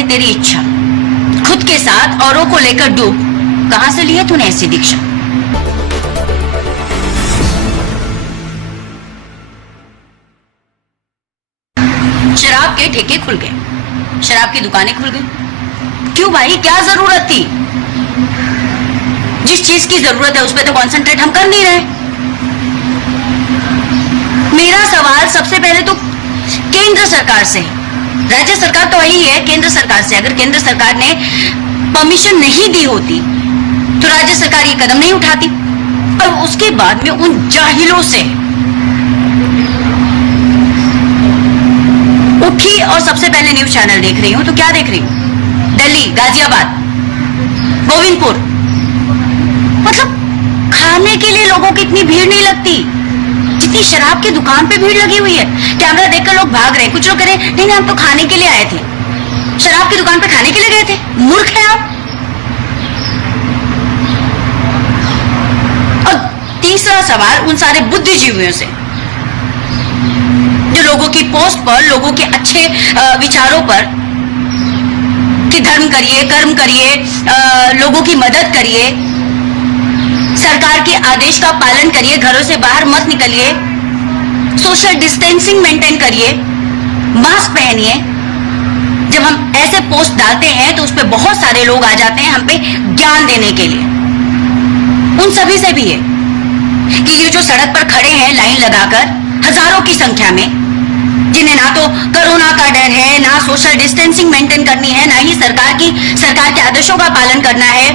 करे तेरी इच्छा, खुद के साथ औरों को लेकर डूब, कहां से लिए तूने ऐसी दीक्षा? शराब के ठेके खुल गए, शराब की दुकानें खुल गई। क्यों भाई, क्या जरूरत थी? जिस चीज की जरूरत है उस पर तो कॉन्सेंट्रेट हम कर नहीं रहे। मेरा सवाल सबसे पहले तो केंद्र सरकार से, राज्य सरकार तो वही है, केंद्र सरकार से अगर केंद्र सरकार ने परमिशन नहीं दी होती तो राज्य सरकार ये कदम नहीं उठाती। और उसके बाद में उन जाहिलों से उठी और सबसे पहले न्यूज चैनल देख रही हूं तो क्या देख रही हूं? दिल्ली, गाजियाबाद, गोविंदपुर, मतलब खाने के लिए लोगों की इतनी भीड़ नहीं लगती जितनी शराब की दुकान पे भीड़ लगी हुई है। कैमरा देखकर लोग भाग रहे हैं, कुछ लोग कह रहे हैं नहीं हम तो खाने के लिए आए थे। शराब की दुकान पे खाने के लिए गए थे? मूर्ख है आप। और तीसरा सवाल उन सारे बुद्धिजीवियों से जो लोगों की पोस्ट पर, लोगों के अच्छे विचारों पर कि धर्म करिए, कर्म करिए, लोगों की मदद करिए, सरकार के आदेश का पालन करिए, घरों से बाहर मत निकलिए, सोशल डिस्टेंसिंग मेंटेन करिए, मास्क पहनिए। जब हम ऐसे पोस्ट डालते हैं तो उस पर बहुत सारे लोग आ जाते हैं हम पे ज्ञान देने के लिए। उन सभी से भी है कि ये जो सड़क पर खड़े हैं लाइन लगाकर हजारों की संख्या में, जिन्हें ना तो कोरोना का डर है, ना सोशल डिस्टेंसिंग मेंटेन करनी है, ना ही सरकार के आदेशों का पालन करना है,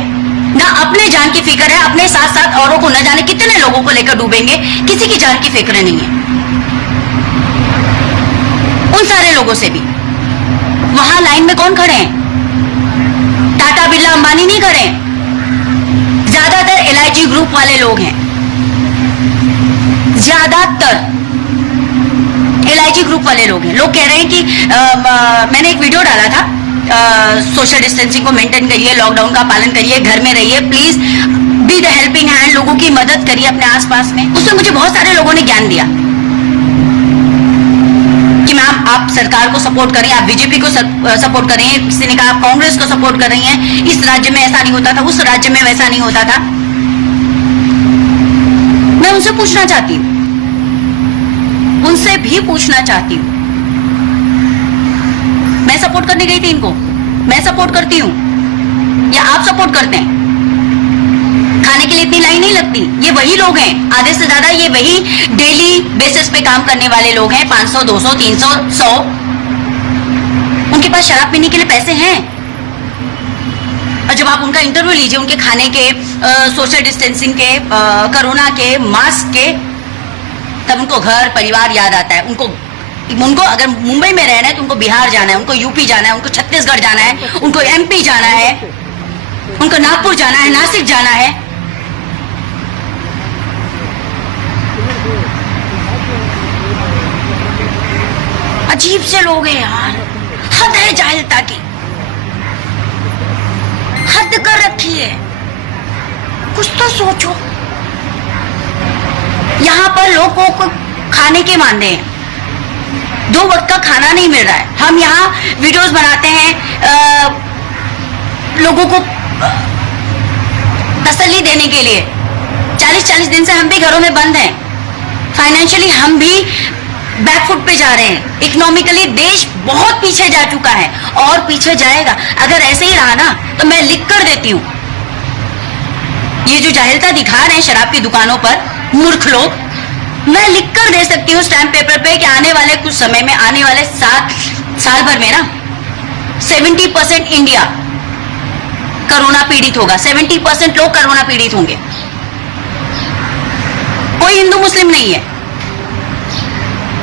ना अपने जान की फिक्र है, अपने साथ साथ औरों को न जाने कितने लोगों को लेकर डूबेंगे, किसी की जान की फिक्र नहीं है। उन सारे लोगों से भी वहां लाइन में कौन खड़े हैं? टाटा, बिरला, अंबानी नहीं खड़े हैं, ज्यादातर LIG ग्रुप वाले लोग हैं। ज्यादातर LIG ग्रुप वाले लोग हैं। लोग कह रहे हैं कि मैंने एक वीडियो डाला था, सोशल डिस्टेंसिंग को मेंटेन करिए, लॉकडाउन का पालन करिए, घर में रहिए, please be the helping hand, लोगों की मदद करिए अपने आसपास में। उसमें मुझे बहुत सारे लोगों ने ज्ञान दिया कि मैम आप सरकार को सपोर्ट करें, आप बीजेपी को सपोर्ट करें, किसी ने कहा आप कांग्रेस को सपोर्ट कर रही हैं, इस राज्य में ऐसा नहीं होता था, उस राज्य में वैसा नहीं होता था। मैं उनसे पूछना चाहती हूँ, उनसे भी पूछना चाहती हूँ, मैं सपोर्ट करने गई थी इनको, मैं सपोर्ट करती हूँ या आप सपोर्ट करते हैं? खाने के लिए इतनी लाइन नहीं लगती। ये वही लोग हैं, आधे से ज्यादा ये वही डेली बेसिस पे काम करने वाले लोग हैं, 500, 200, 300, 100। उनके पास शराब पीने के लिए पैसे हैं। और जब आप उनका इंटरव्यू लीजिए, उनके खाने के, सोशल डिस्टेंसिंग के, कोरोना के, मास्क के, तब उनको घर परिवार याद आता है। उनको अगर मुंबई में रहना है तो उनको बिहार जाना है, उनको यूपी जाना है, उनको छत्तीसगढ़ जाना है, उनको MP जाना है, उनको नागपुर जाना है, नासिक जाना है। अजीब से लोग हैं यार, हद है जाहिलता की, हद कर रखी है। कुछ तो सोचो। यहाँ पर लोगों को खाने के मानते हैं, 2 वक्त का खाना नहीं मिल रहा है। हम यहाँ वीडियोस बनाते हैं लोगों को तसल्ली देने के लिए। 40-40 दिन से हम भी घरों में बंद हैं, फाइनेंशियली हम भी बैकफुट पे जा रहे हैं, इकोनॉमिकली देश बहुत पीछे जा चुका है और पीछे जाएगा। अगर ऐसे ही रहा ना तो मैं लिख कर देती हूँ, ये जो जाहिलता दिखा रहे हैं शराब की दुकानों पर मूर्ख लोग, मैं लिख कर दे सकती हूँ स्टैम्प पेपर पे कि आने वाले कुछ समय में, आने वाले 7 साल भर में ना 70% इंडिया कोरोना पीड़ित होगा, 70% लोग कोरोना पीड़ित होंगे। कोई हिंदू मुस्लिम नहीं है,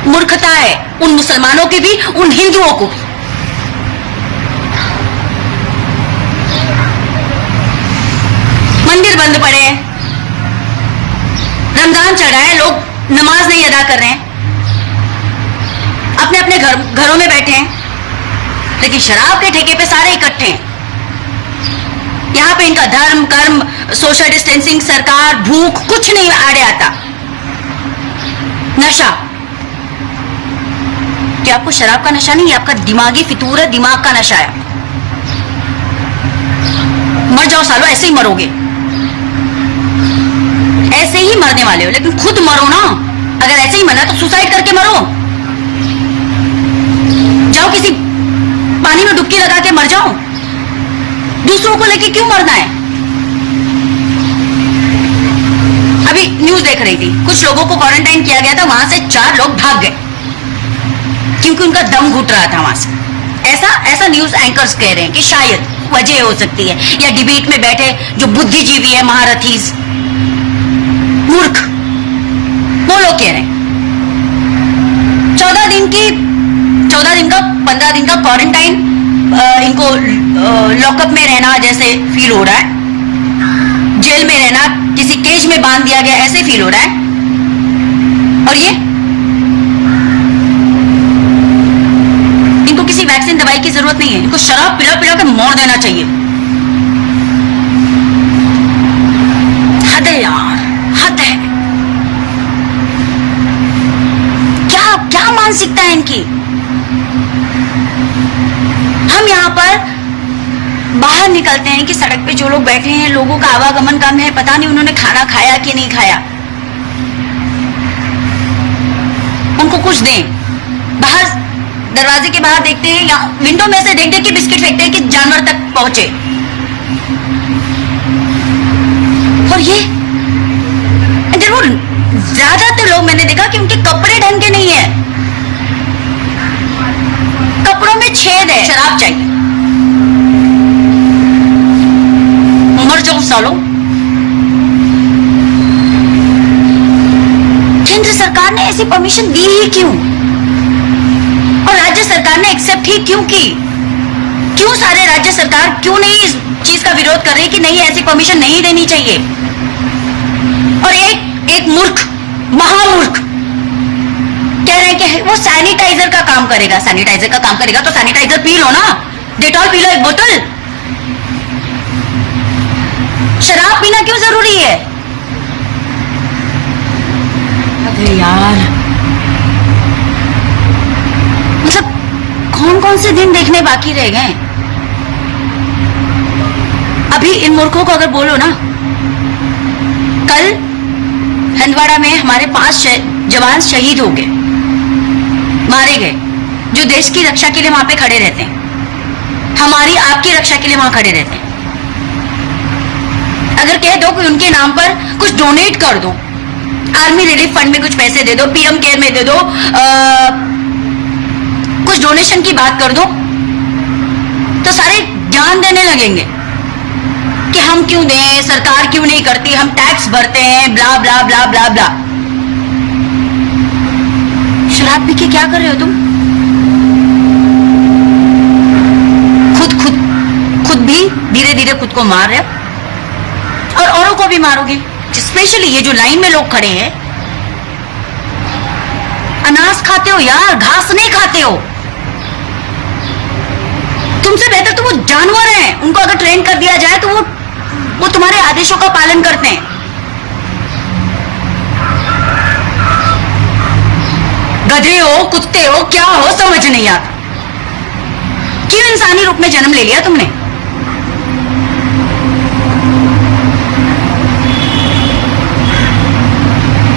मूर्खता है उन मुसलमानों की भी, उन हिंदुओं को भी। मंदिर बंद पड़े हैं, रमजान चढ़ा है, लोग नमाज नहीं अदा कर रहे हैं, अपने अपने घरों में बैठे हैं, लेकिन शराब के ठेके पे सारे इकट्ठे हैं। यहां पे इनका धर्म, कर्म, सोशल डिस्टेंसिंग, सरकार, भूख कुछ नहीं आड़े आता। नशा, क्या आपको शराब का नशा नहीं है? आपका दिमागी फितूर है, दिमाग का नशा है। मर जाओ सालो, ऐसे ही मरोगे, ऐसे ही मरने वाले हो। लेकिन खुद मरो ना, अगर ऐसे ही मरना तो सुसाइड करके मरो, जाओ किसी पानी में डुबकी लगा के मर जाओ। दूसरों को लेके क्यों मरना है? अभी न्यूज देख रही थी, कुछ लोगों को क्वारंटाइन किया गया था, वहां से 4 लोग भाग गए क्योंकि उनका दम घुट रहा था वहां से। ऐसा न्यूज एंकर्स कह रहे हैं कि शायद वजह हो सकती है, या डिबेट में बैठे जो बुद्धिजीवी है, महारथीज, मूर्ख, वो लोग कह रहे हैं 15 दिन का क्वारंटाइन, इनको लॉकअप में रहना जैसे फील हो रहा है, जेल में रहना, किसी केज में बांध दिया गया ऐसे फील हो रहा है। और ये इनको किसी वैक्सीन दवाई की जरूरत नहीं है, इनको शराब पिला पिला के मार देना चाहिए। हद है यार, हद है। क्या मानसिकता है इनकी? हम यहाँ पर बाहर निकलते हैं कि सड़क पे जो लोग बैठे हैं, लोगों का आवागमन कम है, पता नहीं उन्होंने खाना खाया कि नहीं खाया, उनको कुछ दें। बाहर दरवाजे के बाहर देखते हैं या विंडो में से देख देख के बिस्किट फेंकते हैं कि जानवर तक पहुंचे। और ये जरूर ज्यादातर लोग मैंने देखा कि उनके कपड़े ढंग के नहीं है, कपड़ों में छेद है। शराब चाहिए, मर जाओ सालो। केंद्र सरकार ने ऐसी परमिशन दी ही क्यों? और राज्य सरकार ने एक्सेप्ट ही क्यों की? क्यों सारे राज्य सरकार क्यों नहीं इस चीज का विरोध कर रही कि नहीं, ऐसी परमिशन नहीं देनी चाहिए? और एक मूर्ख, महामूर्ख कह रहे हैं कि वो सैनिटाइजर का काम करेगा। सैनिटाइजर का काम करेगा तो सैनिटाइजर पी लो ना, डेटॉल पी लो 1 बोतल। शराब पीना क्यों जरूरी है? अरे यार, मतलब कौन से दिन देखने बाकी रह गए? अभी इन मूर्खों को अगर बोलो ना, कल हंदवाड़ा में हमारे 5 जवान शहीद हो गए, मारे गए, जो देश की रक्षा के लिए वहां पे खड़े रहते हैं, हमारी आपकी रक्षा के लिए वहां खड़े रहते हैं। अगर कह दो कि उनके नाम पर कुछ डोनेट कर दो, आर्मी रिलीफ फंड में कुछ पैसे दे दो, पीएम केयर में दे दो, कुछ डोनेशन की बात कर दो, तो सारे ज्ञान देने लगेंगे कि हम क्यों दें, सरकार क्यों नहीं करती, हम टैक्स भरते हैं, ब्ला ब्ला ब्ला ब्ला ब्ला। शराब पी के क्या कर रहे हो तुम? खुद भी धीरे धीरे खुद को मार रहे हो और औरों को भी मारोगे। स्पेशली ये जो लाइन में लोग खड़े हैं, अनाज खाते हो यार, घास नहीं खाते हो। तुमसे बेहतर तो वो जानवर हैं, उनको अगर ट्रेन कर दिया जाए तो वो तुम्हारे आदेशों का पालन करते हैं। गधे हो, कुत्ते हो, क्या हो, समझ नहीं आता। क्यों इंसानी रूप में जन्म ले लिया तुमने?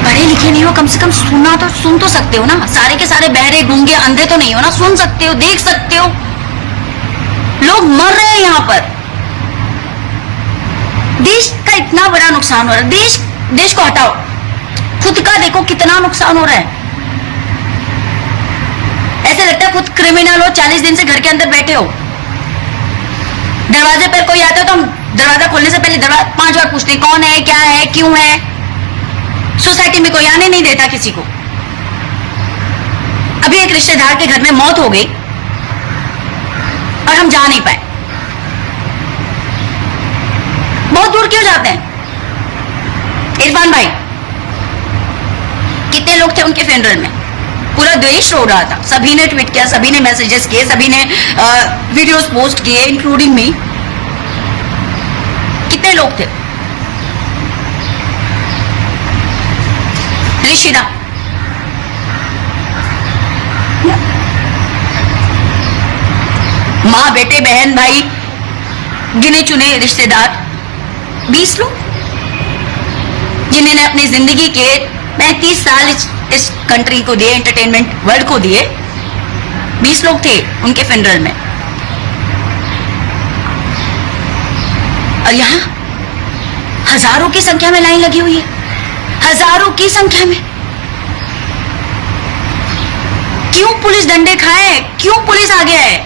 पढ़े लिखे नहीं हो, कम से कम सुन तो सकते हो ना। सारे के सारे बहरे, गूंगे, अंधे तो नहीं हो ना, सुन सकते हो, देख सकते हो। लोग मर रहे हैं यहां पर, देश का इतना बड़ा नुकसान हो रहा है। देश को हटाओ, खुद का देखो कितना नुकसान हो रहा है। ऐसे लगता है खुद क्रिमिनल हो, 40 दिन से घर के अंदर बैठे हो। दरवाजे पर कोई आता है तो हम दरवाजा खोलने से पहले 5 बार पूछते हैं कौन है, क्या है, क्यों है। सोसाइटी में कोई आने नहीं देता किसी को। अभी एक रिश्तेदार के घर में मौत हो गई और हम जा नहीं पाए। बहुत दूर क्यों जाते हैं? इरफान भाई, कितने लोग थे उनके फ्यूनरल में? पूरा देश रो रहा था, सभी ने ट्वीट किया, सभी ने मैसेजेस किए, सभी ने वीडियोस पोस्ट किए, इंक्लूडिंग मी। कितने लोग थे? ऋषिदा, माँ, बेटे, बहन, भाई, गिने चुने रिश्तेदार, 20 लोग जिन्होंने अपनी जिंदगी के 35 साल इस कंट्री को दिए, एंटरटेनमेंट वर्ल्ड को दिए, 20 लोग थे उनके फिनरल में। और यहां हजारों की संख्या में लाइन लगी हुई है, हजारों की संख्या में। क्यों पुलिस डंडे खाए, क्यों पुलिस आगे है?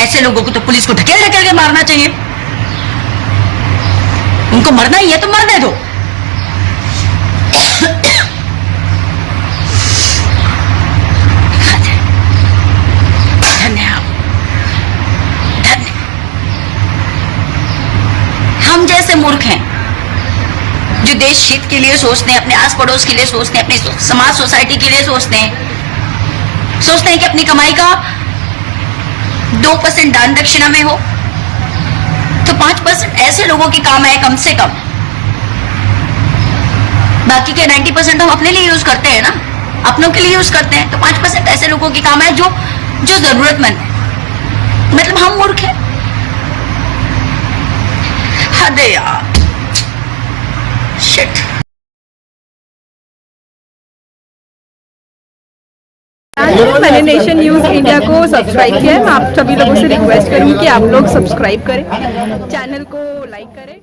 ऐसे लोगों को तो पुलिस को ढकेल ढकेल के मारना चाहिए। उनको मरना ही है तो मरने दो। धन्यवाद, धन्य। हम जैसे मूर्ख हैं जो देश हित के लिए सोचते हैं, अपने आस पड़ोस के लिए सोचते हैं, अपनी समाज सोसाइटी के लिए सोचते हैं कि अपनी कमाई का 2% दान दक्षिणा में हो तो 5% ऐसे लोगों की काम है कम से कम। बाकी के 90% हम अपने लिए यूज करते हैं ना, अपनों के लिए यूज करते हैं। तो 5% ऐसे लोगों की काम है जो जरूरतमंद है। मतलब हम मूर्ख हैं। हद है यार, शिट। मैंने नेशन न्यूज़ इंडिया को सब्सक्राइब किया है। मैं आप सभी लोगों से रिक्वेस्ट करूंगी कि आप लोग सब्सक्राइब करें, चैनल को लाइक करें।